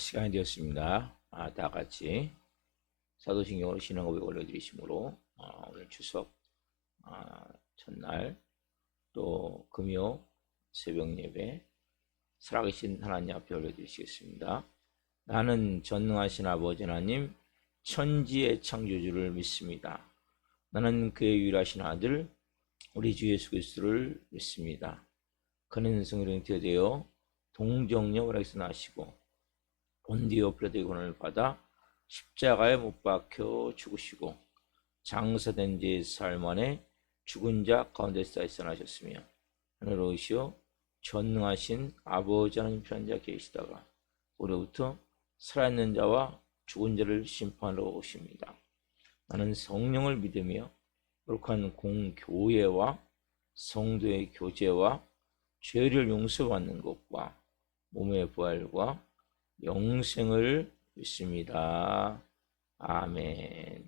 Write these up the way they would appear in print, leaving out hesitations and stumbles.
시간이 되었습니다. 다 같이 사도신경으로 신앙고백 올려드리심으로 오늘 추석 첫날 또 금요 새벽 예배 살아계신 하나님 앞에 올려드리시겠습니다. 나는 전능하신 아버지 하나님 천지의 창조주를 믿습니다. 나는 그의 유일하신 아들 우리 주 예수 그리스도를 믿습니다. 그는 성령이 되어 동정녀 에서 나시고 본디오 빌라도의 고난을 받아 십자가에 못 박혀 죽으시고 장사된 지 사흘 만에 죽은 자 가운데서 일어나셨으며 하늘로 오시어 전능하신 아버지 하나님 편한 자 계시다가 우리로부터 살아있는 자와 죽은 자를 심판하러 오십니다. 나는 성령을 믿으며 거룩한 공교회와 성도의 교제와 죄를 용서받는 것과 몸의 부활과 영생을 믿습니다. 아멘.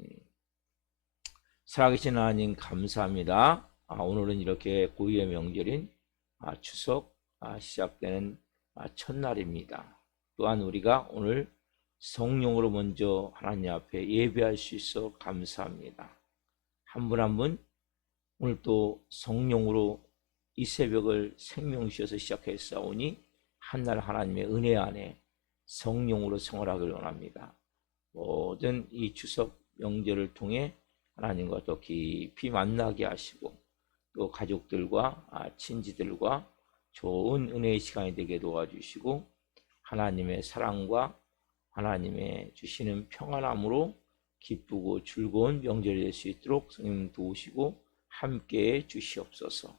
살아계신 하나님 감사합니다. 오늘은 이렇게 고유의 명절인 추석 시작되는 첫날입니다. 또한 우리가 오늘 성령으로 먼저 하나님 앞에 예배할 수 있어 감사합니다. 한 분 한 분 오늘 또 성령으로 이 새벽을 생명시켜서 시작했사오니 한날 하나님의 은혜 안에 성령으로 생활하기를 원합니다. 모든 이 추석 명절을 통해 하나님과 더 깊이 만나게 하시고 또 가족들과 친지들과 좋은 은혜의 시간이 되게 도와주시고 하나님의 사랑과 하나님의 주시는 평안함으로 기쁘고 즐거운 명절이 될 수 있도록 성령 도우시고 함께해 주시옵소서.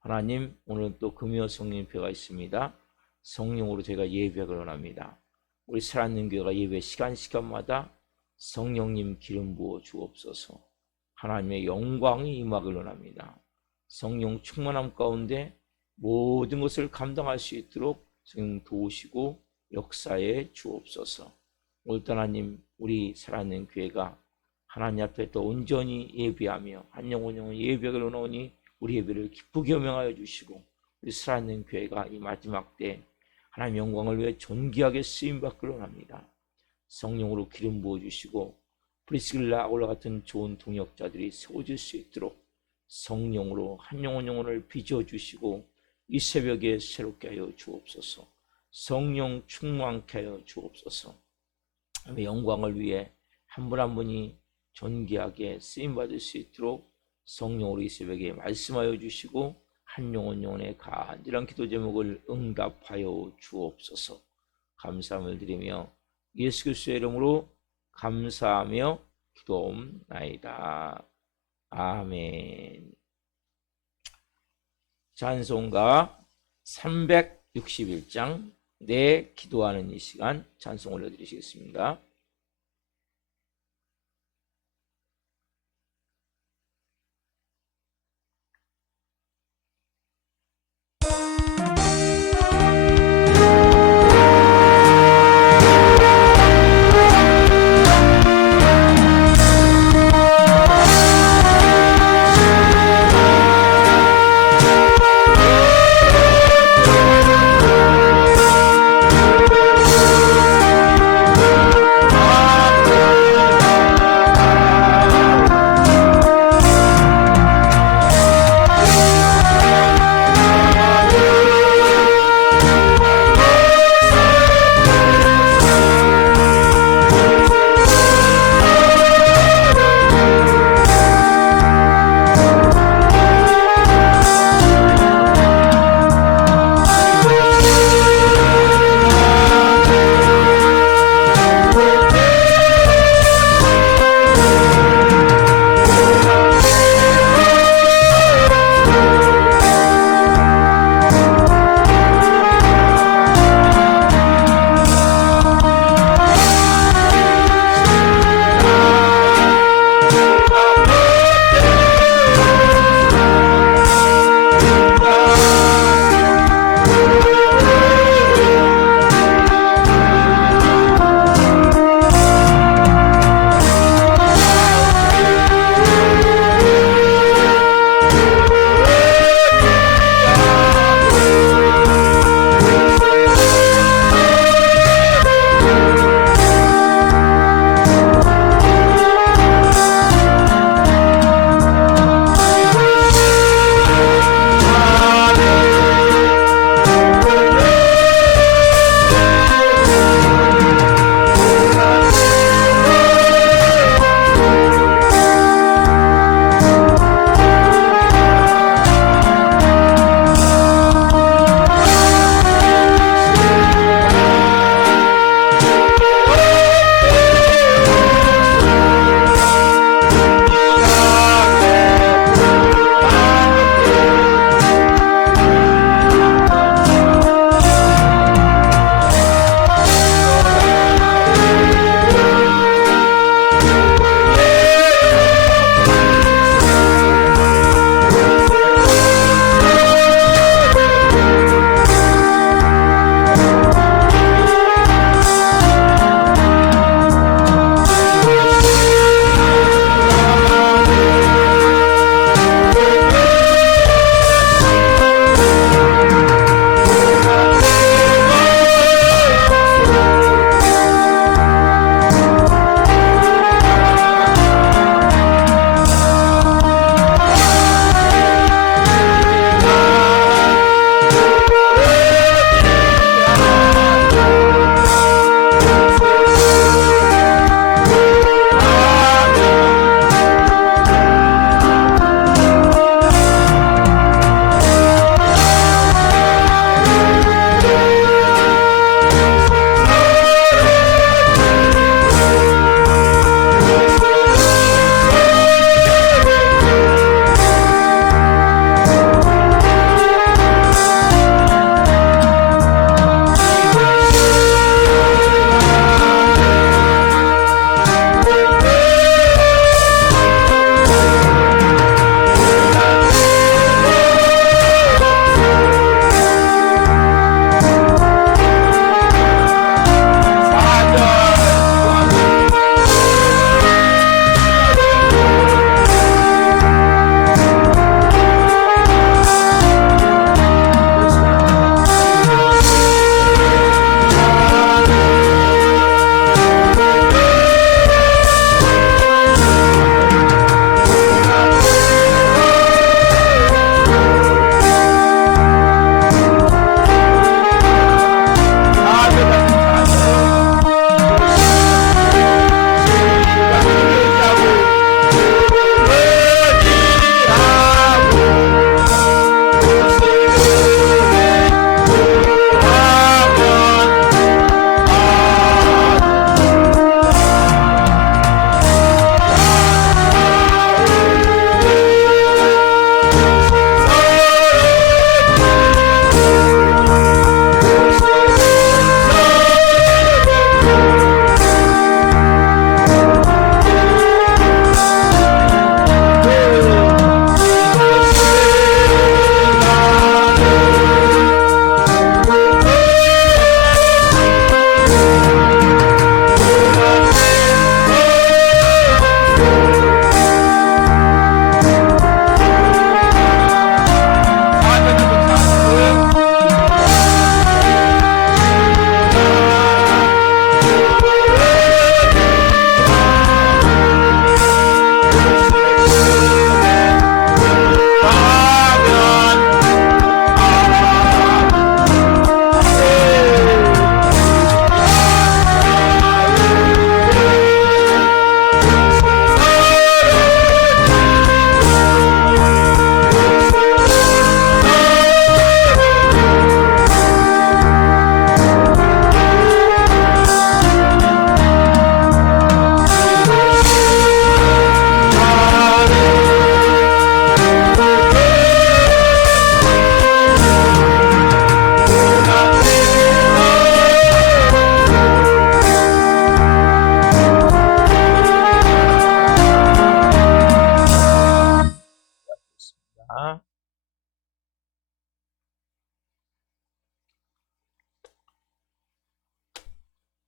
하나님, 오늘은 또 금요 성령님표가 있습니다. 성령으로 제가 예배하기를 원합니다. 우리 살아있는 교회가 예배 시간마다 성령님 기름 부어 주옵소서. 하나님의 영광이 임하기를 원합니다. 성령 충만함 가운데 모든 것을 감당할 수 있도록 성령 도우시고 역사해 주옵소서. 오늘 하나님, 우리 살아있는 교회가 하나님 앞에 더 온전히 예배하며 한 영혼 예배하기를 원하오니 우리 예배를 기쁘게 명하여 주시고 우리 살아있는 교회가 이 마지막 때 하나님의 영광을 위해 존귀하게 쓰임받기를 원합니다. 성령으로 기름 부어주시고 프리스길라 아굴라 같은 좋은 동역자들이 세워질 수 있도록 성령으로 한 영혼을 빚어주시고 이 새벽에 새롭게 하여 주옵소서. 성령 충만케 하여 주옵소서. 하나님의 영광을 위해 한 분 한 분이 존귀하게 쓰임받을 수 있도록 성령으로 이 새벽에 말씀하여 주시고 한 영혼의 간절한 기도 제목을 응답하여 주옵소서. 감사함을 드리며 예수 그리스도의 이름으로 감사하며 기도옵나이다. 아멘. 찬송가 361장 내 기도하는 이 시간 찬송 올려드리시겠습니다.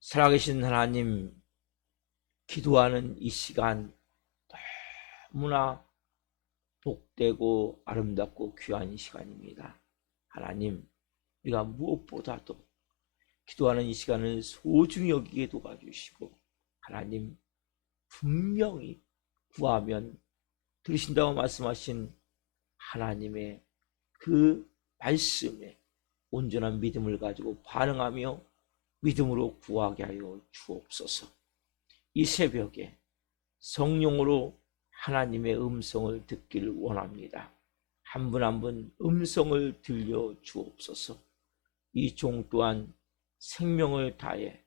살아계신 하나님, 기도하는 이 시간 너무나 복되고 아름답고 귀한 시간입니다. 하나님, 우리가 무엇보다도 기도하는 이 시간을 소중히 여기게 도와주시고, 하나님, 분명히 구하면 들으신다고 말씀하신 하나님의 그 말씀에 온전한 믿음을 가지고 반응하며 믿음으로 구하게 하여 주옵소서. 이 새벽에 성령으로 하나님의 음성을 듣기를 원합니다. 한 분 한 분 음성을 들려 주옵소서. 이 종 또한 생명을 다해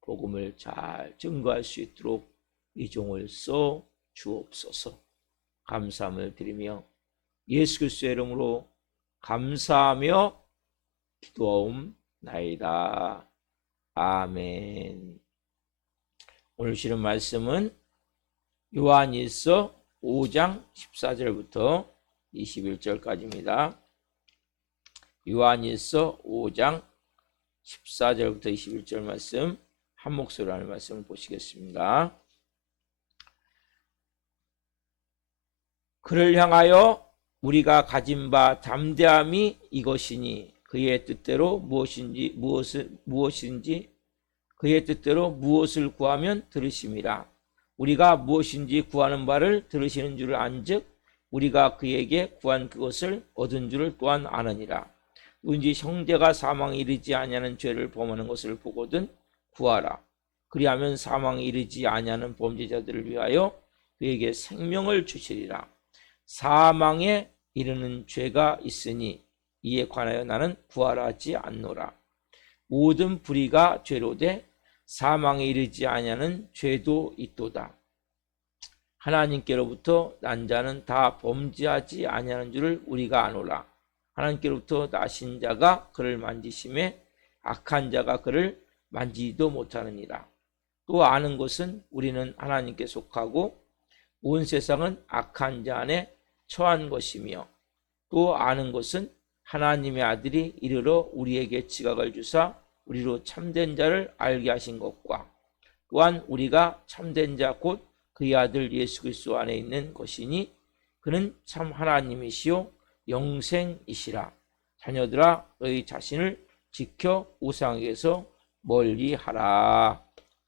복음을 잘 증거할 수 있도록 이 종을 써 주옵소서. 감사함을 드리며 예수 그리스도의 이름으로 감사하며 기도하옵나이다. 아멘. 오늘 주시는 말씀은 요한일서 5장 14절부터 21절까지입니다. 요한일서 5장 14절부터 21절 말씀, 한 목소리로 하는 말씀을 보시겠습니다. 그를 향하여 우리가 가진 바 담대함이 이것이니 그의 뜻대로 그의 뜻대로 무엇을 구하면 들으심이라. 우리가 무엇인지 구하는 바를 들으시는 줄을 안즉 우리가 그에게 구한 그것을 얻은 줄을 또한 아느니라. 누군지 형제가 사망에 이르지 아니하는 죄를 범하는 것을 보거든 구하라. 그리하면 사망에 이르지 아니하는 범죄자들을 위하여 그에게 생명을 주시리라. 사망에 이르는 죄가 있으니 이에 관하여 나는 구하라 하지 않노라. 모든 불의가 죄로되 사망에 이르지 아니하는 죄도 있도다. 하나님께로부터 난 자는 다 범죄하지 아니하는 줄을 우리가 아노라. 하나님께로부터 나신 자가 그를 만지심에 악한 자가 그를 만지지도 못하느니라. 또 아는 것은 우리는 하나님께 속하고 온 세상은 악한 자 안에 처한 것이며, 또 아는 것은 하나님의 아들이 이르러 우리에게 지각을 주사 우리로 참된 자를 알게 하신 것과, 또한 우리가 참된 자 곧 그의 아들 예수 그리스도 안에 있는 것이니 그는 참 하나님이시요 영생이시라. 자녀들아, 너희 자신을 지켜 우상에게서 멀리하라.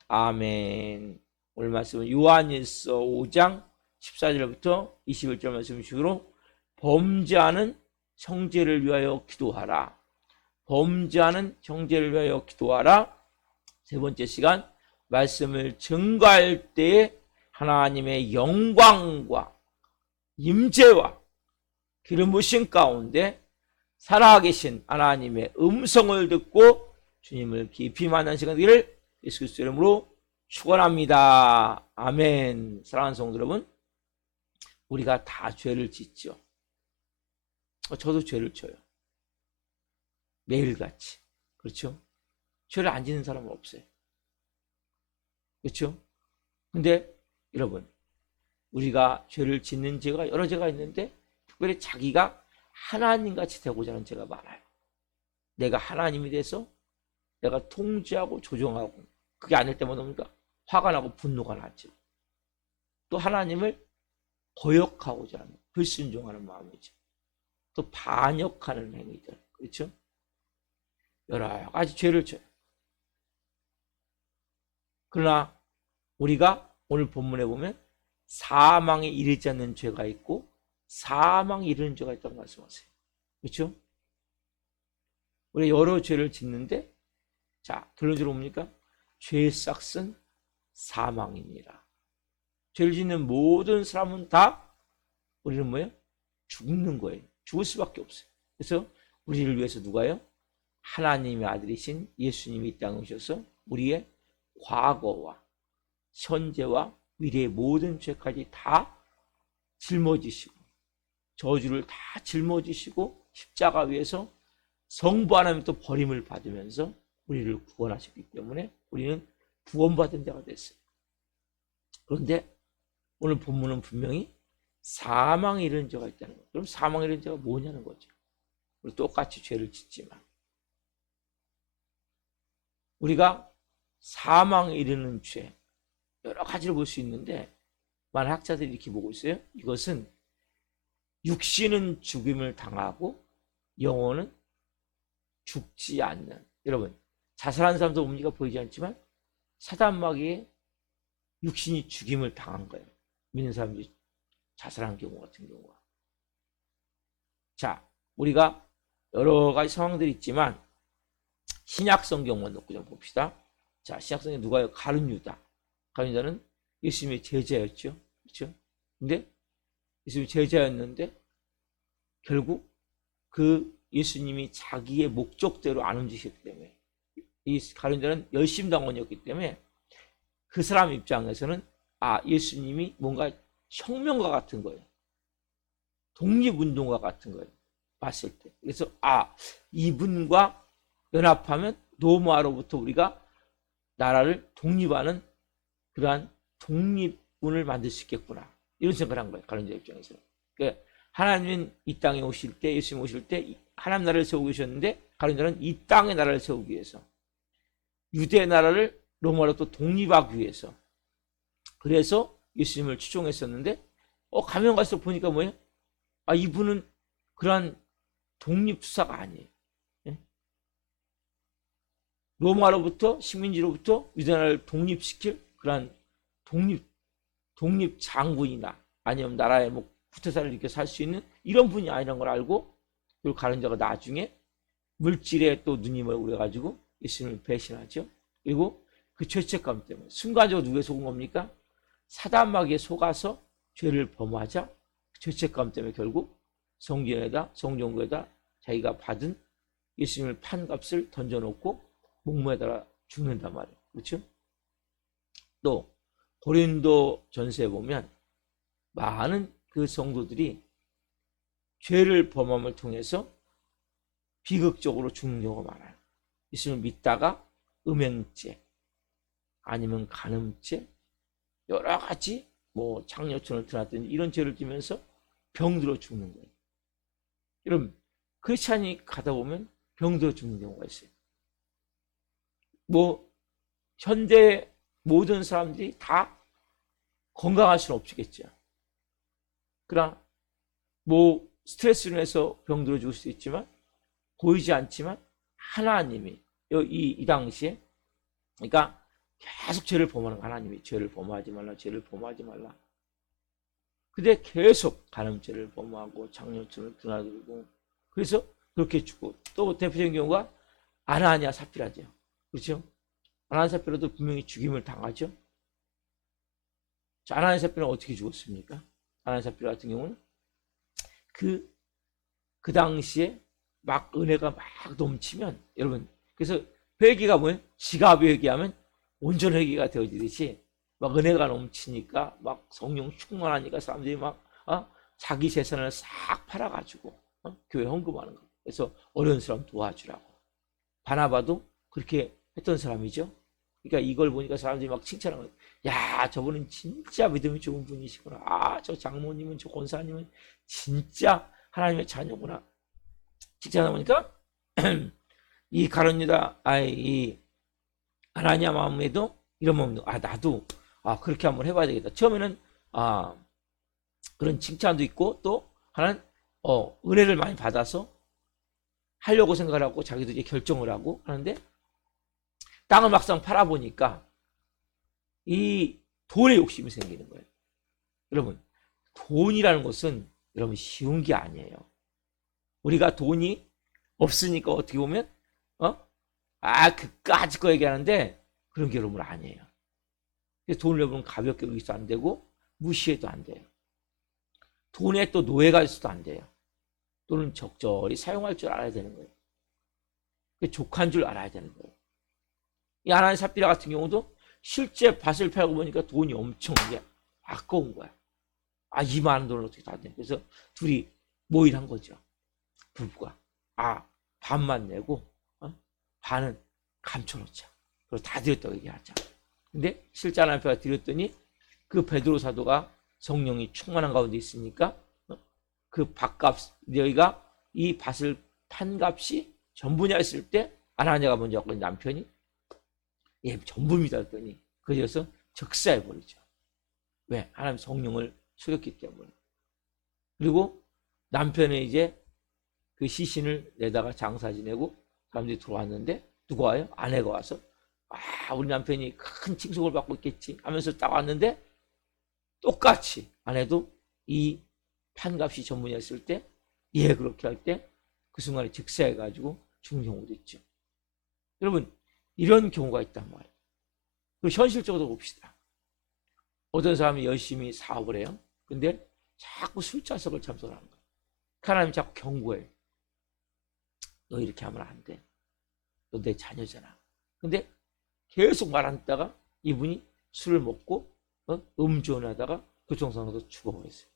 아멘. 오늘 말씀은 요한일서 5장 14절부터 21절 말씀식으로 범죄하는 형제를 위하여 기도하라. 범죄하는 형제를 위하여 기도하라. 세 번째 시간, 말씀을 증거할 때에 하나님의 영광과 임재와 기름 부으심 가운데 살아계신 하나님의 음성을 듣고 주님을 깊이 만난 시간 되기를 예수 그리스도의 이름으로 축원합니다. 아멘. 사랑하는 성도 여러분, 우리가 다 죄를 짓죠. 저도 죄를 져요. 매일같이. 그렇죠? 죄를 안 짓는 사람은 없어요. 그렇죠? 근데 여러분, 우리가 죄를 짓는 죄가 여러 죄가 있는데 특별히 자기가 하나님같이 되고자 하는 죄가 많아요. 내가 하나님이 돼서 내가 통제하고 조종하고, 그게 아닐 때마다 뭡니까? 화가 나고 분노가 나죠. 또 하나님을 거역하고자 하는, 불순종하는 마음이죠. 또 반역하는 행위들. 그렇죠? 여러 가지 죄를 져요. 그러나 우리가 오늘 본문에 보면 사망에 이르지 않는 죄가 있고 사망에 이르는 죄가 있다고 말씀하세요. 그렇죠? 우리가 여러 죄를 짓는데, 자, 결론적으로 뭡니까? 죄의 싹은 사망입니다. 죄를 짓는 모든 사람은 다 우리는 뭐예요? 죽는 거예요. 죽을 수밖에 없어요. 그래서 우리를 위해서 누가요? 하나님의 아들이신 예수님이 이 땅에 오셔서 우리의 과거와 현재와 미래의 모든 죄까지 다 짊어지시고 저주를 다 짊어지시고 십자가 위에서 성부 하나님 또 버림을 받으면서 우리를 구원하셨기 때문에 우리는 구원받은 자가 됐어요. 그런데 오늘 본문은 분명히 사망에 이르는 죄가 있다는 거예요. 그럼 사망에 이르는 죄가 뭐냐는 거죠. 우리 똑같이 죄를 짓지만 우리가 사망에 이르는 죄, 여러 가지를 볼 수 있는데 많은 학자들이 이렇게 보고 있어요. 이것은 육신은 죽임을 당하고 영혼은 죽지 않는. 여러분, 자살한 사람도 의미가 보이지 않지만 사단마귀에 육신이 죽임을 당한 거예요. 믿는 사람들이 자살한 경우 같은 경우가. 자, 우리가 여러 가지 상황들이 있지만 신약 성경만 놓고 좀 봅시다. 자, 신약 성경 누가요? 가룟 유다. 가룟 유다는 예수님의 제자였죠. 그렇죠? 근데 예수님의 제자였는데 결국 그 예수님이 자기의 목적대로 안 움직였기 때문에, 이 가룟 유다는 열심당원이었기 때문에 그 사람 입장에서는 예수님이 뭔가 혁명가 같은 거예요. 독립운동가 같은 거예요. 봤을 때. 그래서 이분과 연합하면 로마로부터 우리가 나라를 독립하는 그러한 독립군을 만들 수 있겠구나. 이런 생각을 한 거예요. 가룟 유다 입장에서. 그러니까 하나님은 이 땅에 오실 때, 예수님 오실 때 하나님 나라를 세우고 계셨는데 가룟 유다는 이 땅의 나라를 세우기 위해서, 유대 나라를 로마로부터 독립하기 위해서, 그래서 예수님을 추종했었는데 가면 갈수록 보니까 뭐예요? 이분은 그러한 독립투사가 아니에요. 예? 로마로부터, 식민지로부터 유대나라를 독립시킬 그러한 독립 장군이나 아니면 나라의 뭐 구태사를 이렇게 살 수 있는 이런 분이 아니라는 걸 알고, 그리고 가룟 자가 나중에 물질에 또 눈이 멀고 그래가지고 예수님을 배신하죠. 그리고 그 죄책감 때문에 순간적으로 누구에 속은 겁니까? 사단마귀에 속아서 죄를 범하자 죄책감 때문에 결국 성전구에다 자기가 받은 예수님을 판 값을 던져놓고 목매달아 죽는단 말이에요. 그렇죠? 또 고린도 전서에 보면 많은 그 성도들이 죄를 범함을 통해서 비극적으로 죽는 경우가 많아요. 예수님을 믿다가 음행죄 아니면 간음죄, 여러 가지 뭐 장려촌을 드났더니 이런 죄를 지면서 병들어 죽는 거예요. 여러분, 크리스찬이 가다 보면 병들어 죽는 경우가 있어요. 뭐 현대 모든 사람들이 다 건강할 수는 없겠죠. 그러나 뭐 스트레스로 인해서 병들어 죽을 수도 있지만 보이지 않지만 하나님이 이 당시에, 그러니까 계속 죄를 범하는 하나님이 죄를 범하지 말라, 죄를 범하지 말라. 근데 계속 간음죄를 범하고 장려죄를 드나들고, 그래서 그렇게 죽고, 또 대표적인 경우가 아나니아 삽비라죠. 그렇죠? 아나니아 삽비라도 분명히 죽임을 당하죠. 자, 아나니아 삽비는 어떻게 죽었습니까? 아나니아 삽비라 같은 경우는 그 당시에 막 은혜가 막 넘치면, 여러분, 그래서 회개가 뭐예요? 지갑 회개하면 온전 회개가 되어지듯이 막 은혜가 넘치니까 막 성령 충만하니까 사람들이 막 자기 재산을 싹 팔아가지고 교회 헌금하는 거. 그래서 어려운 사람 도와주라고. 바나바도 그렇게 했던 사람이죠. 그러니까 이걸 보니까 사람들이 막 칭찬하는 거예요. 야, 저분은 진짜 믿음이 좋은 분이시구나. 저 장모님은, 저 권사님은 진짜 하나님의 자녀구나. 칭찬하다 보니까 이 가룟 유다, 이 아나니아 마음에도 이런 마음도, 나도 그렇게 한번 해봐야 되겠다. 처음에는 그런 칭찬도 있고, 또 하나는 은혜를 많이 받아서 하려고 생각을 하고 자기도 이제 결정을 하고 하는데, 땅을 막상 팔아보니까 이 돈에 욕심이 생기는 거예요. 여러분, 돈이라는 것은 여러분 쉬운 게 아니에요. 우리가 돈이 없으니까 어떻게 보면 그까짓 거 얘기하는데 그런 게 여러분 아니에요. 돈을 여러분 가볍게 여기서 안 되고 무시해도 안 돼요. 돈에 또 노예가 있어도 안 돼요. 돈은 적절히 사용할 줄 알아야 되는 거예요. 족한 줄 알아야 되는 거예요. 이 아나니아 삽비라 같은 경우도 실제 밭을 팔고 보니까 돈이 엄청 아까운 거야. 이 많은 돈을 어떻게 다 돼? 그래서 둘이 모의를 한 거죠. 부부가 반만 내고 반은 감춰놓자. 그리고 다 드렸다고 얘기하자. 근데 실제 하나님께서 드렸더니 그 베드로 사도가 성령이 충만한 가운데 있으니까 그 밭값, 너희가 이 밭을 판 값이 전부냐 했을 때 아나니아가 먼저 왔거든요. 남편이. 예, 전부 믿었더니 그래서 적사해 버리죠. 왜? 하나님 성령을 속였기 때문에. 그리고 남편이 이제 그 시신을 내다가 장사 지내고 사람들이 들어왔는데 누가 와요? 아내가 와서 우리 남편이 큰 칭송을 받고 있겠지 하면서 딱 왔는데 똑같이 아내도 이 판값이 전문이었을 때 예 그렇게 할 때 그 순간에 즉사해가지고 죽는 경우도 있죠. 여러분 이런 경우가 있단 말이에요. 그리고 현실적으로 봅시다. 어떤 사람이 열심히 사업을 해요. 근데 자꾸 술자석을 참석하는 거예요. 하나님이 자꾸 경고해요. 너 이렇게 하면 안 돼. 너 내 자녀잖아. 근데 계속 말 안 듣다가 이분이 술을 먹고 음주운하다가 교통사고로 죽어버렸어요.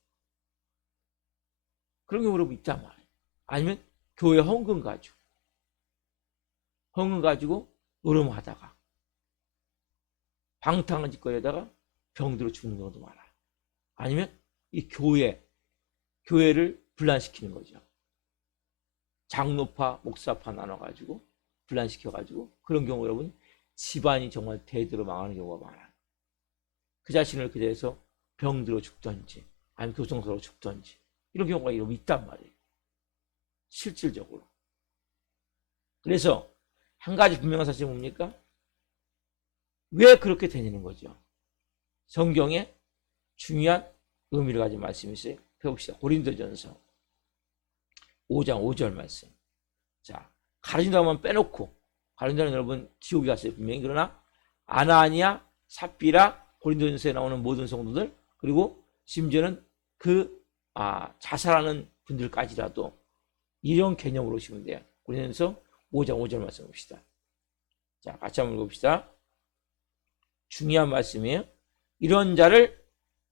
그런 경우로 있단 말이에요. 아니면 교회 헌금 가지고 노름하다가 방탕한 짓거리다가 병들어 죽는 경우도 많아요. 아니면 이 교회를 분란시키는 거죠. 장로파, 목사파 나눠가지고 분란시켜가지고 그런 경우 여러분 집안이 정말 대대로 망하는 경우가 많아요. 그 자신을 그대에서 병들어 죽던지 아니면 교통사고로 죽던지 이런 경우가 있단 말이에요. 실질적으로. 그래서 한 가지 분명한 사실이 뭡니까? 왜 그렇게 되는 거죠? 성경에 중요한 의미를 가진 말씀이 있어요. 펴봅시다. 고린도전서 5장 5절 말씀. 자, 가르친다만 빼놓고 가르친다는 여러분 지옥에 갔어요. 분명히. 그러나 아나니아, 삽비라, 고린도전서에 나오는 모든 성도들 그리고 심지어는 자살하는 분들까지라도 이런 개념으로 보시면 돼요. 고린도전서 5장 5절 말씀 봅시다. 자, 같이 한번 읽어봅시다. 중요한 말씀이에요. 이런 자를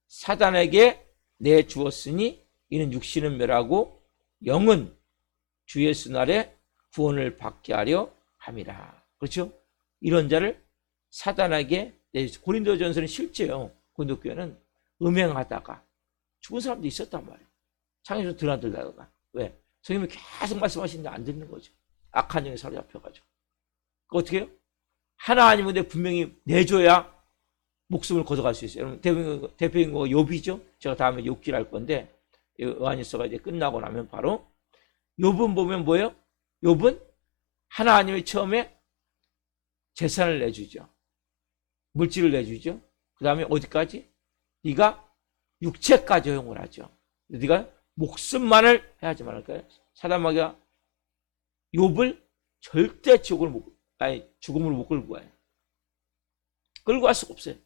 사단에게 내주었으니 이는 육신은 멸하고 영은 주 예수 날에 구원을 받게 하려 함이라. 그렇죠? 이런 자를 사단에게 내주었어요. 고린도전서는 실제요. 고린도 교회는 음행하다가 죽은 사람도 있었단 말이에요. 창에서 드나들다가. 왜? 성령님이 계속 말씀하시는데 안 듣는 거죠. 악한 영에 사로잡혀가지고. 어떻게 해요? 하나님은 분명히 내줘야 목숨을 걷어갈 수 있어요. 여러분 대표인 거 욥이죠. 제가 다음에 욥기를 할 건데 요한일서가 이제 끝나고 나면 바로 욥은 보면 뭐예요? 욥은 하나님이 처음에 재산을 내주죠. 물질을 내주죠. 그 다음에 어디까지? 네가 육체까지 허용을 하죠. 네가 목숨만을 해야지 말할까요? 사단마귀가 욥을 절대 죽음으로 못 끌고 가요. 끌고 갈 수가 없어요.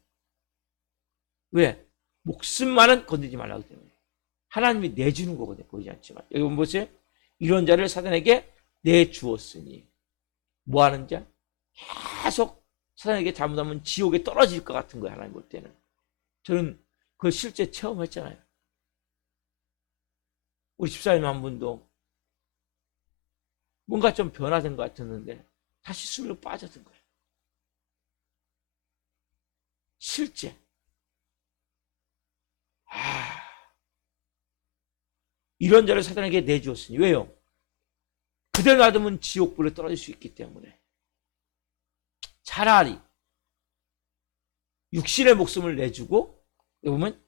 왜? 목숨만은 건드리지 말라고 때문에. 하나님이 내주는 거거든요. 보이지 않지만. 여기 보세요. 이런 자를 사단에게 내주었으니. 뭐 하는 자? 계속 사단에게 잘못하면 지옥에 떨어질 것 같은 거예요. 하나님 볼 때는. 저는 그걸 실제 체험했잖아요. 우리 집사님 한 분도 뭔가 좀 변화된 것 같았는데 다시 술로 빠져든 거예요. 실제. 이런 자를 사단에게 내주었으니. 왜요? 그대로 놔두면 지옥불에 떨어질 수 있기 때문에. 차라리 육신의 목숨을 내주고 보면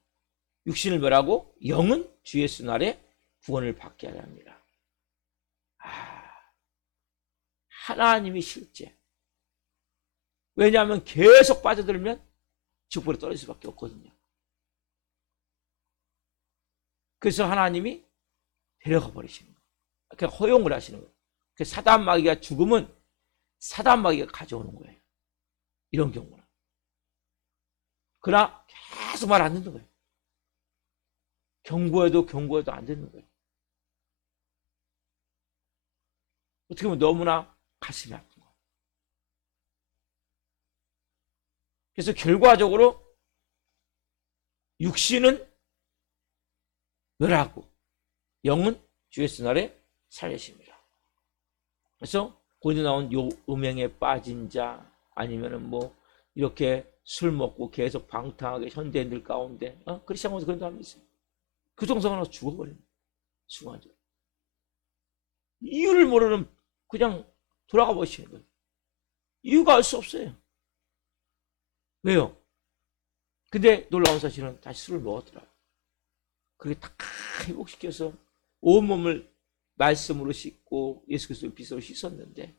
육신을 멸하고 영은 주 예수 날에 구원을 받게 하려 합니다. 하나님이 실제. 왜냐하면 계속 빠져들면 지옥불에 떨어질 수밖에 없거든요. 그래서 하나님이 데려가 버리시는 거예요. 그러니까 허용을 하시는 거예요. 사단 마귀가 죽으면 사단 마귀가 가져오는 거예요. 이런 경우는. 그러나 계속 말 안 듣는 거예요. 경고해도 안 듣는 거예요. 어떻게 보면 너무나 가슴이 아픈 거예요. 그래서 결과적으로 육신은 멸하고 영은 주 예수 날에 살리십니다. 그래서 거기 나온 요 음행에 빠진 자 아니면은 뭐 이렇게 술 먹고 계속 방탕하게 현대인들 가운데 크리스천에서 그런 사람이 있어요. 교통사고로 죽어버립니다. 순간적으로. 이유를 모르는 그냥 돌아가 버리시는 거예요. 이유가 알 수 없어요. 왜요? 근데 놀라운 사실은 다시 술을 먹었더라고요. 그게 다 회복시켜서 온몸을 말씀으로 씻고 예수 그리스도의 빛으로 씻었는데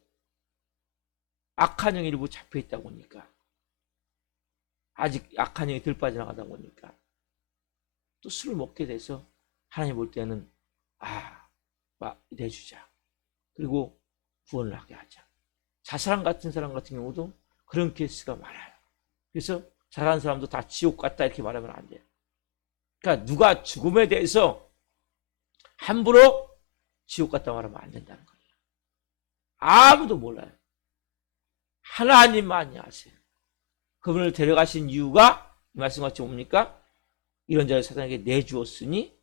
악한 영이 일부 잡혀있다 보니까 아직 악한 영이 덜 빠져나가다 보니까 또 술을 먹게 돼서 하나님 볼 때는 내주자. 그리고 구원을 하게 하자. 자살한 같은 사람 같은 경우도 그런 케이스가 많아요. 그래서 자살한 사람도 다 지옥 갔다 이렇게 말하면 안 돼요. 그러니까 누가 죽음에 대해서 함부로 지옥 갔다 말하면 안 된다는 거예요. 아무도 몰라요. 하나님만이 아세요. 그분을 데려가신 이유가 이 말씀같이 뭡니까? 이런 자를 사단에게 내주었으니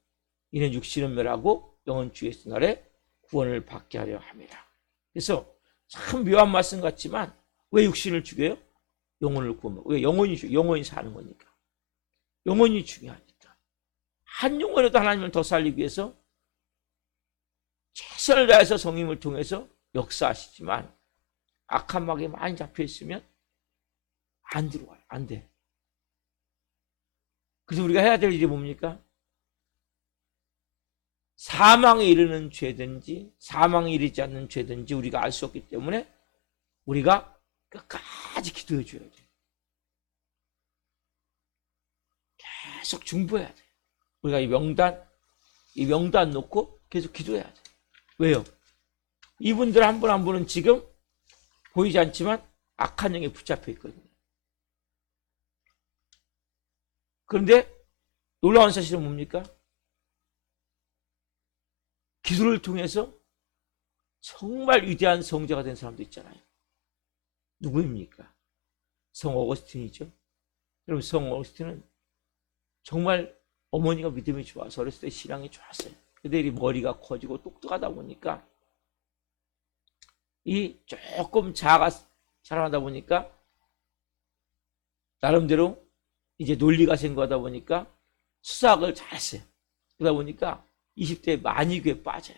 이는 육신은 멸하고 영은 주 예수 날에 구원을 받게 하려 합니다. 그래서 참 묘한 말씀 같지만 왜 육신을 죽여요? 영혼을 구원받고. 왜? 영혼이 사는 거니까. 영혼이 중요하니까. 한 영혼이라도 하나님을 더 살리기 위해서 최선을 다해서 성령을 통해서 역사하시지만 악한 막에 많이 잡혀있으면 안 들어와요. 안 돼. 그래서 우리가 해야 될 일이 뭡니까? 사망에 이르는 죄든지 사망에 이르지 않는 죄든지 우리가 알 수 없기 때문에 우리가 끝까지 기도해 줘야 돼요. 계속 중보해야 돼요. 우리가 이 명단 놓고 계속 기도해야 돼요. 왜요? 이분들 한 분 한 분은 지금 보이지 않지만 악한 영에 붙잡혀 있거든요. 그런데 놀라운 사실은 뭡니까? 기도를 통해서 정말 위대한 성자가 된 사람도 있잖아요. 누구입니까? 성 어거스틴이죠. 여러분, 성 어거스틴은 정말 어머니가 믿음이 좋아서 어렸을 때 신앙이 좋았어요. 그들이 머리가 커지고 똑똑하다 보니까 이 조금 자아가 자라나다 보니까 나름대로 이제 논리가 생겨다 보니까 수학을 잘했어요. 그러다 보니까 20대에 만이교에 빠져요.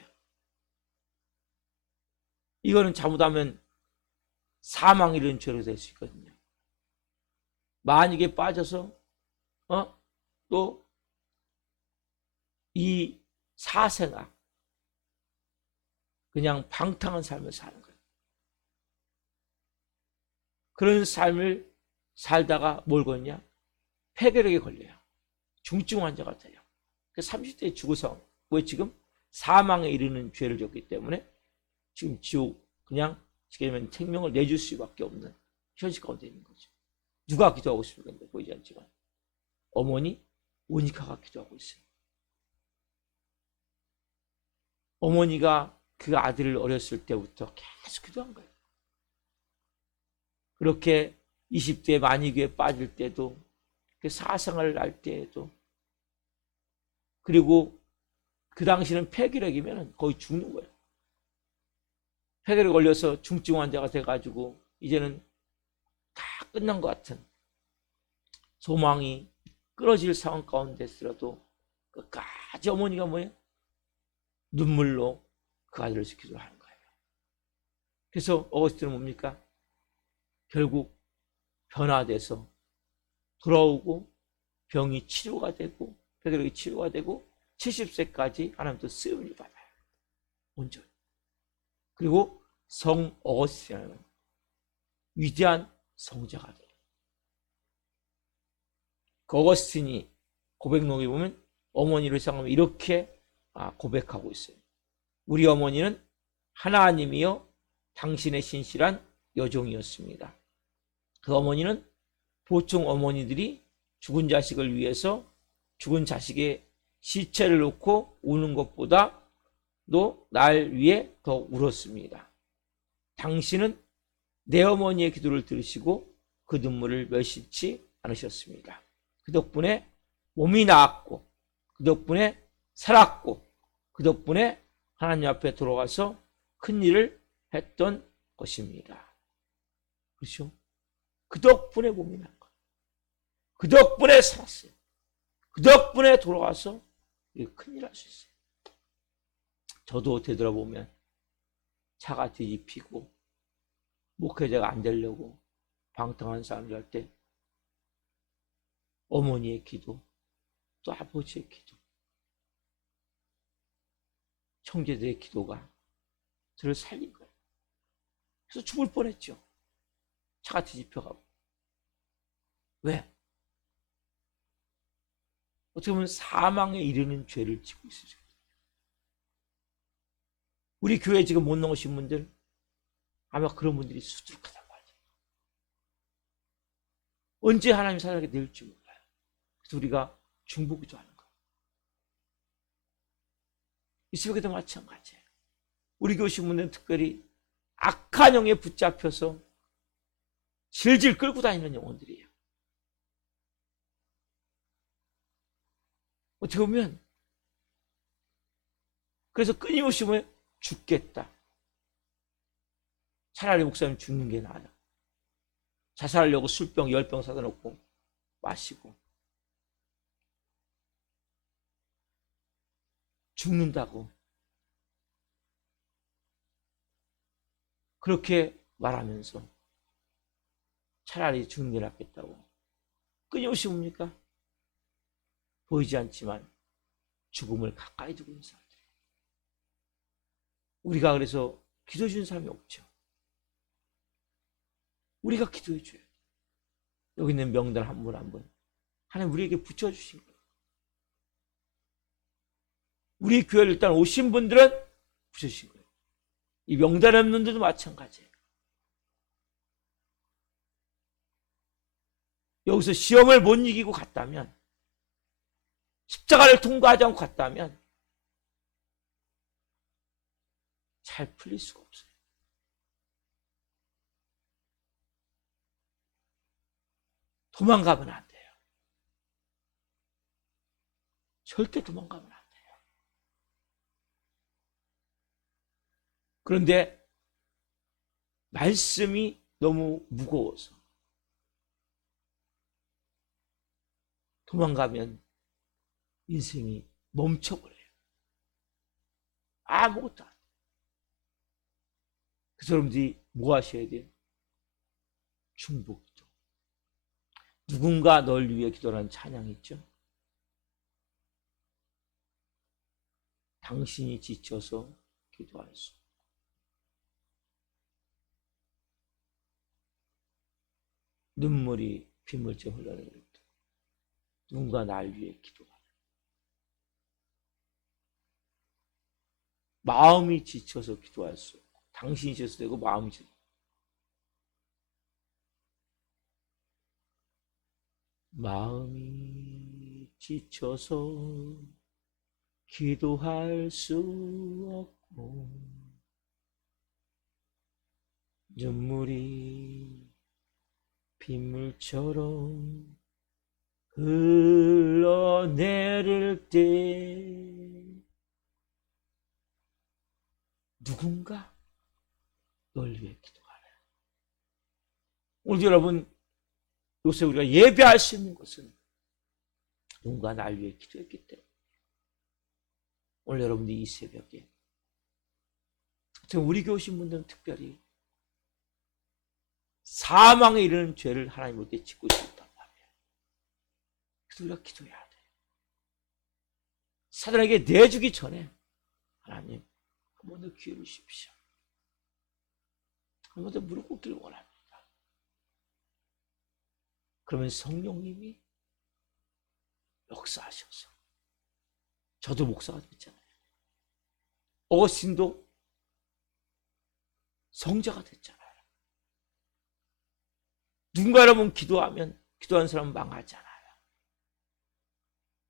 이거는 잘못하면 사망 이런 죄로 될 수 있거든요. 만이교에 빠져서 또 이 사생아 그냥 방탕한 삶을 사는 거예요. 그런 삶을 살다가 뭘 걸냐? 폐결핵에 걸려요. 중증 환자가 돼요. 30대에 죽어서 왜 지금 사망에 이르는 죄를 졌기 때문에 지금 지옥 그냥 쉽게 말하면 생명을 내줄 수밖에 없는 현실 가운데 있는 거죠. 누가 기도하고 있습니까? 보이지 않지만 어머니 오니카가 기도하고 있어요. 어머니가 그 아들을 어렸을 때부터 계속 기도한 거예요. 그렇게 20대 만이교에 빠질 때도 사생활을 할 때에도 그리고 그 당시는 폐결핵이면 거의 죽는 거예요. 폐결핵 걸려서 중증 환자가 돼가지고 이제는 다 끝난 것 같은 소망이 끊어질 상황 가운데 있더라도 끝까지 어머니가 뭐예요? 눈물로 그 아들을 기도를 하는 거예요. 그래서 어거스틴은 뭡니까? 결국 변화돼서 돌아오고 병이 치료가 되고 폐결핵이 치료가 되고 70세까지 하나님도 쓰임을 받아요. 온전히. 그리고 성 어거스틴은 위대한 성자가 돼요. 그 어거스틴이 고백록에 보면 어머니를 생각하면 이렇게 고백하고 있어요. 우리 어머니는 하나님이여 당신의 신실한 여종이었습니다. 그 어머니는 보통 어머니들이 죽은 자식을 위해서 죽은 자식의 시체를 놓고 우는 것보다도 날 위해 더 울었습니다. 당신은 내 어머니의 기도를 들으시고 그 눈물을 멸시치 않으셨습니다. 그 덕분에 몸이 나았고 그 덕분에 살았고 그 덕분에 하나님 앞에 돌아가서 큰 일을 했던 것입니다. 그렇죠? 그 덕분에 몸이 난 거예요. 그 덕분에 살았어요. 그 덕분에 돌아가서 큰 일을 할 수 있어요. 저도 되돌아보면 차가 뒤집히고 목회자가 안 되려고 방탕한 사람들 할 때 어머니의 기도, 또 아버지의 기도, 형제들의 기도가 저를 살린 거예요. 그래서 죽을 뻔했죠. 차가 뒤집혀가고. 왜? 어떻게 보면 사망에 이르는 죄를 지고 있으세요. 우리 교회에 지금 못 나오신 분들, 아마 그런 분들이 수두룩하단 말이에요. 언제 하나님 사랑하게 될지 몰라요. 그래서 우리가 중보기도하는 거예요. 이 새벽에도 마찬가지예요. 우리 교회 오신 분들은 특별히 악한 영에 붙잡혀서 질질 끌고 다니는 영혼들이에요. 어떻게 보면 그래서 끊임없이 왜 죽겠다. 차라리 목사님 죽는 게 나아요. 자살하려고 술병 10병 사다 놓고 마시고 죽는다고 그렇게 말하면서 차라리 죽는 게 낫겠다고 끊임없이 뭡니까? 보이지 않지만 죽음을 가까이 두고 있는 사람들. 우리가 그래서 기도해 주는 사람이 없죠. 우리가 기도해 줘요. 여기 있는 명단 한 분 한 분 하나님 우리에게 붙여주신 거예요. 우리 교회를 일단 오신 분들은 붙여주신 거예요. 이 명단에 없는 분들도 마찬가지예요. 여기서 시험을 못 이기고 갔다면, 십자가를 통과하지 않고 갔다면 잘 풀릴 수가 없어요. 도망가면 안 돼요. 절대 도망가면 안 돼요. 그런데 말씀이 너무 무거워서 도망가면 인생이 멈춰버려요. 아무것도 안 돼요. 그래서 여러분들이 뭐 하셔야 돼요? 중보기도. 누군가 널 위해 기도하는 찬양이 있죠. 당신이 지쳐서 기도할 수. 눈물이 빗물째 흘러내릴 때 누군가 날 위해 기도하는. 마음이 지쳐서 기도할 수 없고 당신이 지쳐서 되고 마음이 지쳐서. 마음이 지쳐서 기도할 수 없고 눈물이 빗물처럼 흘러내릴 때 누군가 널 위해 기도하라. 오늘 여러분 요새 우리가 예배할 수 있는 것은 누군가 날 위해 기도했기 때문에 오늘 여러분들이 이 새벽에 우리 교회 오신 분들은 특별히 사망에 이르는 죄를 하나님께 짓고 있었단 말이에요. 그래서 우리가 기도해야 돼요. 사단에게 내주기 전에 하나님 한 번 더 기회를 주십시오. 한 번 더 무릎 꿇기를 원합니다. 그러면 성령님이 역사하셔서 저도 목사가 됐잖아요. 어거스틴도 성자가 됐잖아요. 누군가 여러분 기도하면 기도하는 사람은 망하지 않아요.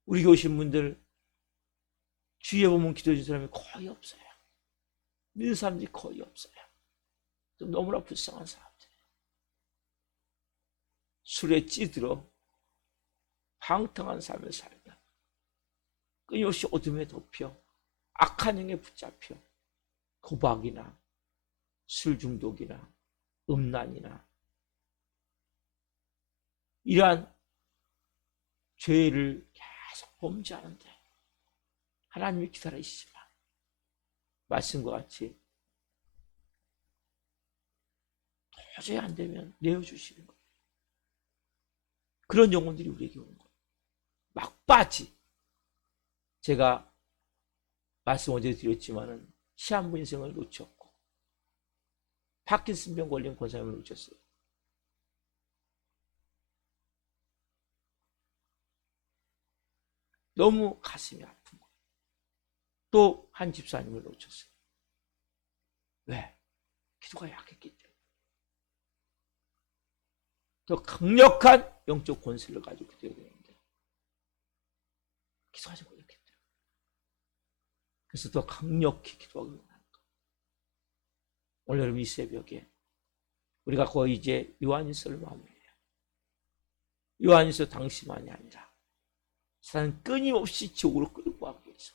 우리 교회 오신 분들 주위에 보면 기도해 준 사람이 거의 없어요. 믿는 사람들이 거의 없어요. 좀 너무나 불쌍한 사람들. 술에 찌들어 방탕한 삶을 살며 끊임없이 어둠에 덮여 악한 영에 붙잡혀 도박이나 술 중독이나 음란이나 이러한 죄를 계속 범죄하는데 하나님이 기다리시지만 말씀과 같이 도저히 안 되면 내어주시는 거예요. 그런 영혼들이 우리에게 오는 거예요. 막바지 제가 말씀 어제 드렸지만은 시한부 인생을 놓쳤고 파킨슨병 걸린 권사님을 놓쳤어요. 너무 가슴이 아픈 거예요. 또 한 집사님을 놓쳤어요. 왜? 기도가 약했기 때문에. 더 강력한 영적 권세를 가지고 기도해야 되는데 기도하지 못했기 때문에. 그래서 더 강력히 기도하고 있는 거예요. 오늘 여러분 이 새벽에 우리가 거의 이제 요한일서를 마무리해요. 요한일서 당시만이 아니라 사단은 끊임없이 지옥으로 끌고 가기 위해서,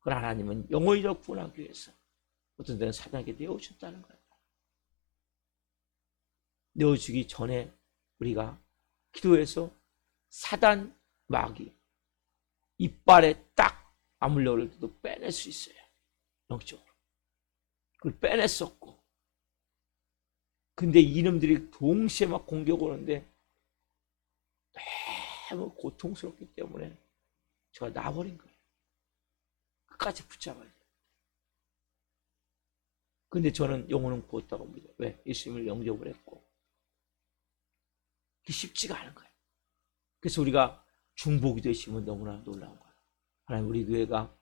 그러나 하나님은 영원히로 구원하기 위해서 어떤 데는 사단에게 내어주셨다는 거예요. 내어주기 전에 우리가 기도해서 사단 마귀 이빨에 딱 아물러를 또 빼낼 수 있어요. 영적으로. 그걸 빼냈었고, 근데 이놈들이 동시에 막 공격 오는데 너무 고통스럽기 때문에 제가 놔버린 거예요. 끝까지 붙잡아야 돼요. 근데 저는 영혼은 구웠다고 합니다. 왜? 예수님을 영접을 했고. 그게 쉽지가 않은 거예요. 그래서 우리가 중보기도에 심은 너무나 놀라운 거예요. 하나님, 우리 교회가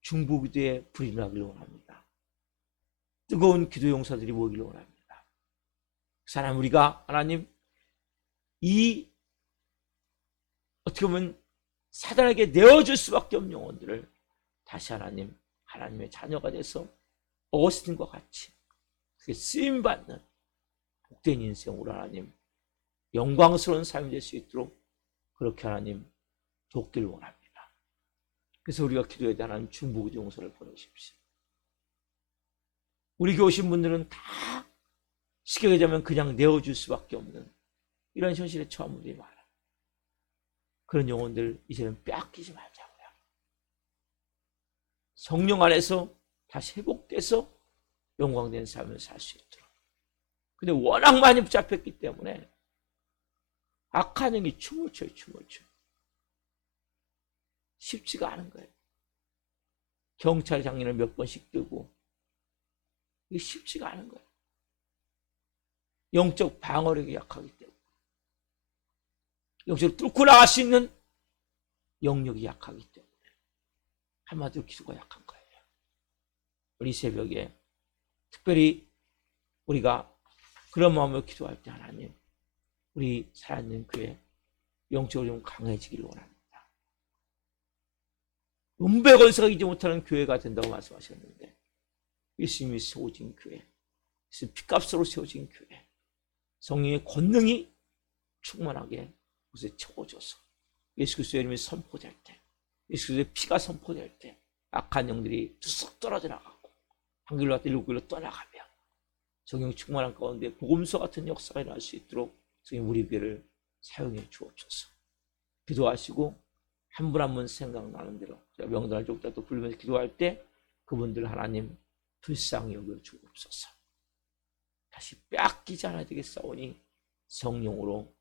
중보기도에 불이 나기를 원합니다. 뜨거운 기도 용사들이 모이기를 원합니다. 그래서 하나님, 우리가 하나님 이 어떻게 보면 사단에게 내어줄 수밖에 없는 영혼들을 다시 하나님의 자녀가 돼서 어거스틴과 같이 그게 쓰임받는 복된 인생으로 하나님 영광스러운 삶이 될 수 있도록 그렇게 하나님 돕기를 원합니다. 그래서 우리가 기도해야 돼. 하나님 중보기도 용서를 보내십시오. 우리 교회 오신 분들은 다 쉽게 얘기하면 그냥 내어줄 수밖에 없는 이런 현실에 처한 분들이 많아요. 그런 영혼들 이제는 빼앗기지 말자고요. 성령 안에서 다시 회복돼서 영광된 삶을 살 수 있도록. 근데 워낙 많이 붙잡혔기 때문에 악한 영이 춤을 춰요. 쉽지가 않은 거예요. 경찰 장인을 몇 번씩 뜨고 이게 쉽지가 않은 거예요. 영적 방어력이 약하기 때문에. 영적으로 뚫고 나갈 수 있는 영역이 약하기 때문에. 한마디로 기도가 약한 거예요. 우리 새벽에 특별히 우리가 그런 마음으로 기도할 때 하나님, 우리 살아있는 교회 영적으로 좀 강해지기를 원합니다. 은배건설가 이지 못하는 교회가 된다고 말씀하셨는데, 예수님이 세워진 교회, 피값으로 세워진 교회, 성령의 권능이 충만하게 그것에 채워져서 예수 그리스도의 이름이 선포될 때, 예수 그리스도의 피가 선포될 때 악한 영들이 쑥 떨어져 나가고 한 길로 갔다 일곱 길로 떠나가며 성령 충만한 가운데 복음서 같은 역사가 일어날 수 있도록 성령 우리 교회를 사용해 주옵소서. 기도하시고 한 분 한 분 생각나는 대로 제가 명단을 쫓다 또 부르면서 기도할 때 그분들 하나님 불쌍히 여겨 주옵소서. 다시 빼앗기지 않아야 되겠사오니 성령으로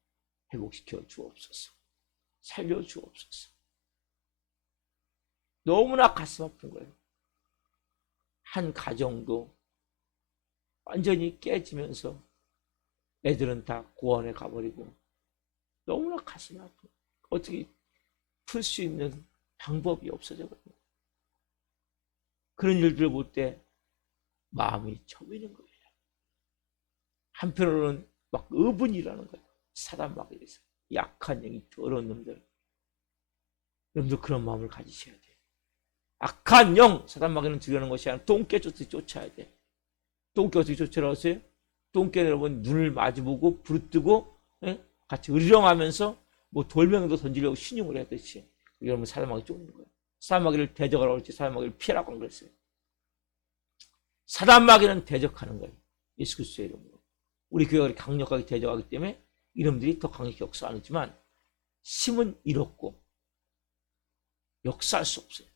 회복시켜 주옵소서. 살려 주옵소서. 너무나 가슴 아픈 거예요. 한 가정도 완전히 깨지면서 애들은 다 고아원에 가버리고 너무나 가슴 아픈, 어떻게 풀 수 있는 방법이 없어져버려요. 그런 일들을 볼 때 마음이 저미는 거예요. 한편으로는 막 의분이라는 거예요. 사단 마귀에서 약한 영이 더러운 놈들. 여러분들 그런 마음을 가지셔야 돼요. 악한 영, 사단 마귀는 들여오는 것이 아니라 똥개 쫓듯이 쫓아야 돼. 똥개 어떻게 쫓아나오세요? 똥개 여러분 눈을 마주보고 부르뜨고 같이 으르렁하면서 뭐 돌멩이도 던지려고 신용을 했듯이 여러분 사단 마귀 쫓는 거예요. 사단 마귀를 대적하라고 그랬지 사단 마귀를 피하라고 안 그랬어요. 사단 마귀는 대적하는 거예요. 예수 그리스도의 이름으로. 우리 교회가 강력하게 대적하기 때문에 이름들이 더 강력히 역사하지만 힘은 잃었고 역사할 수 없어요.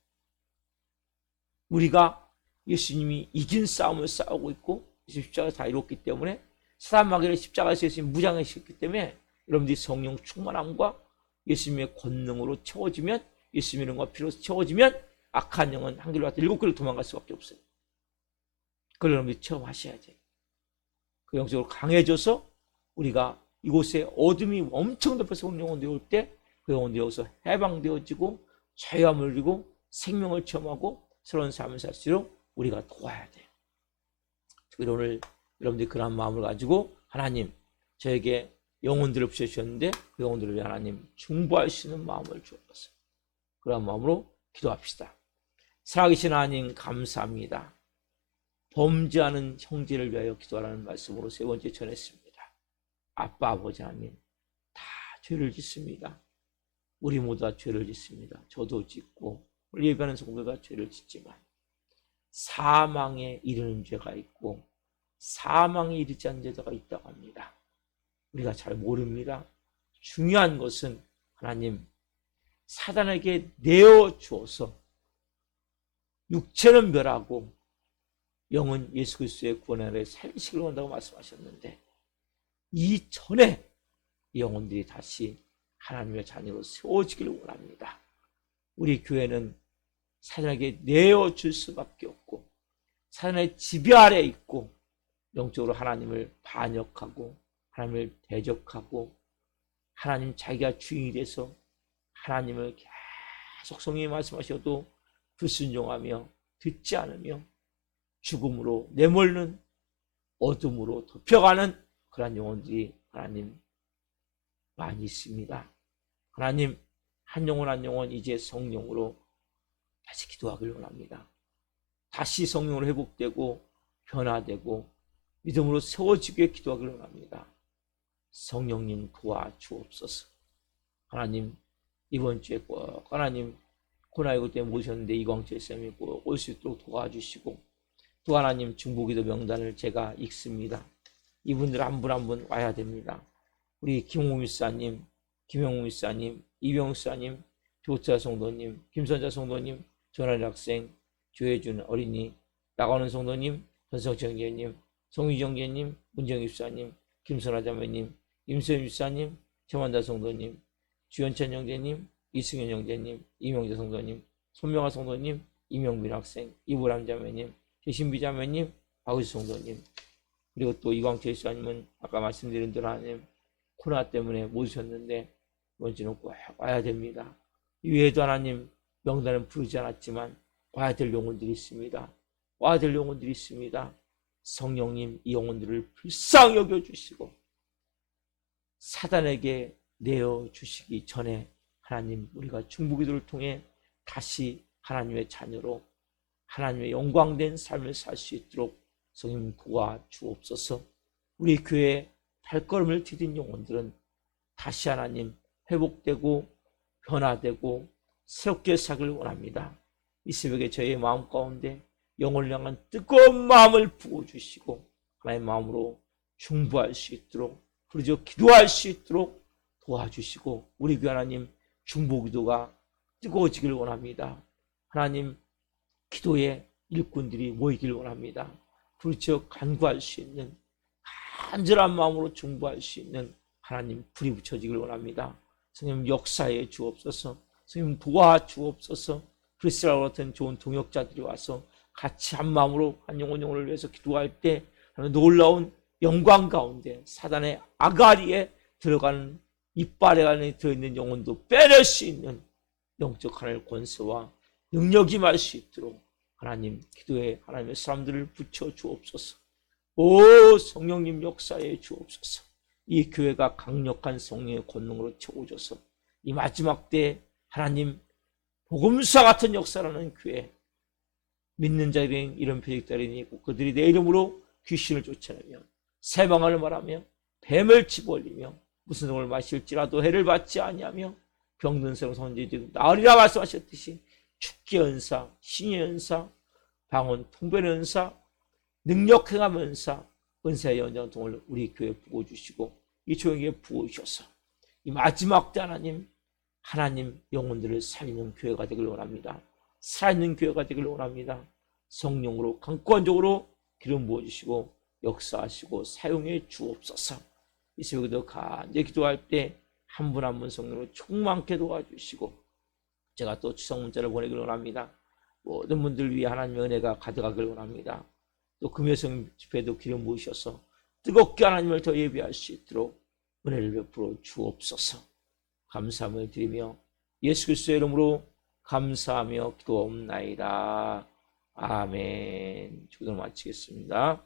우리가 예수님이 이긴 싸움을 싸우고 있고 십자가를 다 이뤘기 때문에 사단 마귀를 십자가에서 예수님이 무장시켰기 때문에 여러분들이 성령 충만함과 예수님의 권능으로 채워지면, 예수님의 이름과 피로 채워지면 악한 영은 한 길로 갔다 7길로 도망갈 수밖에 없어요. 그걸 여러분들이 체험하셔야 돼요. 그 영적으로 강해져서 우리가 이곳에 어둠이 엄청 덮여서 온 영혼들이 올 때 그 영혼들이 여기서 해방되어지고 자유함을 누리고 생명을 체험하고 새로운 삶을 살 수 있도록 우리가 도와야 돼요. 그래서 오늘 여러분들이 그런 마음을 가지고 하나님, 저에게 영혼들을 부여주셨는데 그 영혼들을 위해 하나님 중보할 수 있는 마음을 주옵소서. 그런 마음으로 기도합시다. 살아계신 하나님 감사합니다. 범죄하는 형제를 위하여 기도하라는 말씀으로 세 번째 전했습니다. 아빠, 아버지 하나님, 다 죄를 짓습니다. 우리 모두 다 죄를 짓습니다. 저도 짓고 우리 예배하는 성도가 죄를 짓지만 사망에 이르는 죄가 있고 사망에 이르지 않는 죄가 있다고 합니다. 우리가 잘 모릅니다. 중요한 것은 하나님, 사단에게 내어주어서 육체는 멸하고 영은 예수 그리스도의 구원 아래 살기를 원한다고 말씀하셨는데, 이전에 영혼들이 다시 하나님의 자녀로 세워지기를 원합니다. 우리 교회는 사단에게 내어줄 수밖에 없고 사단의 지배 아래 있고 영적으로 하나님을 반역하고 하나님을 대적하고 하나님 자기가 주인이 돼서 하나님을 계속 성령이 말씀하셔도 불순종하며 듣지 않으며 죽음으로 내몰는 어둠으로 덮여가는 그런 영혼들이 하나님 많이 있습니다. 하나님, 한 영혼 한 영혼 이제 성령으로 다시 기도하기를 원합니다. 다시 성령으로 회복되고 변화되고 믿음으로 세워지게 기도하기를 원합니다. 성령님 도와주옵소서. 하나님, 이번 주에 꼭 하나님 코로나19 때문에 모셨는데 이광철 쌤이 꼭 올 수 있도록 도와주시고, 또 하나님 중보기도 명단을 제가 읽습니다. 이분들 한 분 한 분 와야 됩니다. 우리 김홍 목사님, 김영웅 목사님, 이병 목사님, 조차 성도님, 김선자 성도님, 전환 학생, 조혜준 어린이, 나가는 성도님, 전성철 형제님, 송유정 형제님, 문정희 집사님, 김선아 자매님, 임소연 집사님, 최만다 성도님, 주현찬 형제님, 이승현 형제님, 이명재 성도님, 손명아 성도님, 이명빈 학생, 이보람 자매님, 최신비 자매님, 박우수 성도님, 그리고 또 이광철 집사님은 아까 말씀드린 대로 하나님 코로나 때문에 못 오셨는데 이번 주는 꼭 와야 됩니다. 이외에도 하나님 명단은 부르지 않았지만 와야 될 영혼들이 있습니다. 와야 될 영혼들이 있습니다. 성령님, 이 영혼들을 불쌍히 여겨주시고 사단에게 내어주시기 전에 하나님, 우리가 중보기도를 통해 다시 하나님의 자녀로 하나님의 영광된 삶을 살 수 있도록 성령 도와주옵소서. 우리 교회 발걸음을 디딘 영혼들은 다시 하나님 회복되고 변화되고 새롭게 살기를 원합니다. 이 새벽에 저희의 마음 가운데 영혼을 향한 뜨거운 마음을 부어주시고 하나님의 마음으로 중보할 수 있도록, 부르짖어 기도할 수 있도록 도와주시고, 우리 교회 하나님 중보기도가 뜨거워지기를 원합니다. 하나님, 기도의 일꾼들이 모이기를 원합니다. 부르짖어 간구할 수 있는, 간절한 마음으로 중보할 수 있는 하나님 불이 붙여지기를 원합니다. 성령 역사에 주옵소서. 성령 도와주옵소서. 크리스라와 같은 좋은 동역자들이 와서 같이 한 마음으로 한 영혼을 위해서 기도할 때 놀라운 영광 가운데 사단의 아가리에 들어가는 이빨에 안에 들어있는 영혼도 빼낼 수 있는 영적 하나님의 권세와 능력이 임할 수 있도록 하나님 기도에 하나님의 사람들을 붙여 주옵소서. 오 성령님 역사에 주옵소서. 이 교회가 강력한 성령의 권능으로 채워져서 이 마지막 때 하나님 복음사 같은 역사라는 교회, 믿는 자들인 이런 표적들이 있고 그들이 내 이름으로 귀신을 쫓아내며 새 방언을 말하며 뱀을 집어올리며 무슨 성을 마실지라도 해를 받지 아니하며 병든 사람 선지자도 나으리라 말씀하셨듯이 축기 은사, 신의 은사, 방언 통변의 은사, 능력 행함 은사, 은사의 연장통을 우리 교회에 부어주시고 이 조용히에 부어주셔서 이 마지막 때 하나님 영혼들을 살리는 교회가 되길 원합니다. 살아있는 교회가 되길 원합니다. 성령으로 강권적으로 기름 부어주시고 역사하시고 사용해 주옵소서. 이 새벽에도 간절히 기도할 때 한 분 한 분 성령으로 충만케 도와주시고 제가 또 추석 문자를 보내길 원합니다. 모든 분들 위해 하나님의 은혜가 가득하길 원합니다. 또 금요성 집회도 기름 부으셔서 뜨겁게 하나님을 더 예배할 수 있도록 은혜를 베풀어 주옵소서. 감사함을 드리며 예수 그리스도의 이름으로 감사하며 기도옵나이다. 아멘. 기도를 마치겠습니다.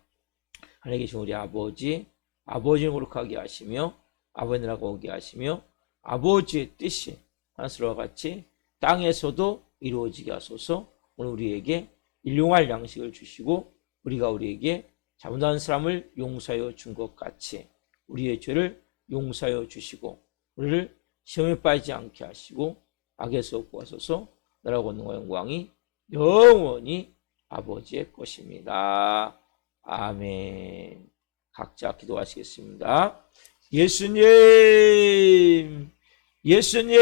하늘에 계신 우리 아버지, 아버지를 거룩하게 하시며 아버지 나라가 오게 하시며 아버지의 뜻이 하늘과 같이 땅에서도 이루어지게 하소서. 오늘 우리에게 일용할 양식을 주시고 우리가 우리에게 잘못한 사람을 용서하여 준 것 같이 우리의 죄를 용서하여 주시고 우리를 시험에 빠지지 않게 하시고 악에서 구하소서. 나라와 권능과 영광이 영원히 아버지의 것입니다. 아멘. 각자 기도하시겠습니다. 예수님, 예수님.